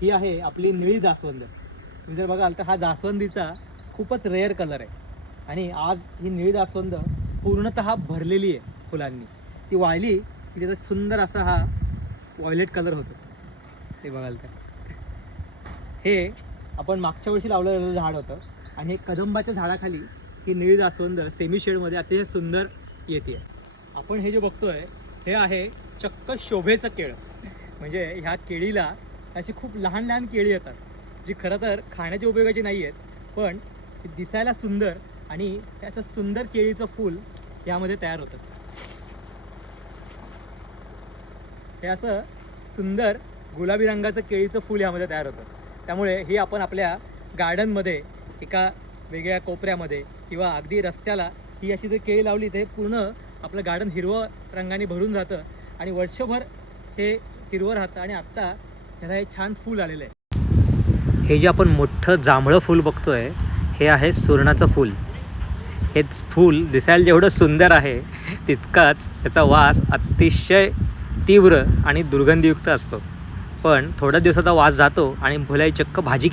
ही आहे आपली निळी जास्वंद। तुम्ही जर बघाल तर हा जास्वंदीचा खूपच रेअर कलर आहे आणि आज ही निळी जास्वंद पूर्णतः भरलेली आहे फुलांनी। ती वाळली की त्याचा सुंदर असा हा व्हायलेट कलर होतो, ते बघाल तर। हे आपण मागच्या वर्षी लावलेलं झाड होतं आणि हे कदंबाच्या झाडाखाली ही निळी जास्वंद सेमी शेडमध्ये अतिशय सुंदर येते। आपण हे जे बघतोय हे आहे चक्क शोभेचं केळं। म्हणजे ह्या केळीला अशी खूप लहान लहान केळी येतात, जी खरं तर खाण्याच्या उपयोगाची नाही आहेत, पण दिसायला सुंदर आणि त्याचं सुंदर केळीचं फूल यामध्ये तयार होतं। हे असं सुंदर गुलाबी रंगाचं केळीचं फूल यामध्ये तयार होतं। त्यामुळे ही आपण आपल्या गार्डनमध्ये एका वेगळ्या कोपऱ्यामध्ये किंवा अगदी रस्त्याला ही अशी जर केळी लावली तर हे पूर्ण आपलं गार्डन हिरवं रंगाने भरून जातं आणि वर्षभर हे हिरवं राहतं। आणि आत्ता त्याला हे छान फूल आलेलं आहे। हे जे आपण मोठं जांभळं फूल बघतोय हे आहे सुरणाचं फूल। हे फूल दिसायला जेवढं सुंदर आहे तितकाच त्याचा वास अतिशय तीव्र आणि दुर्गंधीयुक्त असतो, पण थोड्या दिवसाचा वास जातो आणि फुलाची चक्क भाजी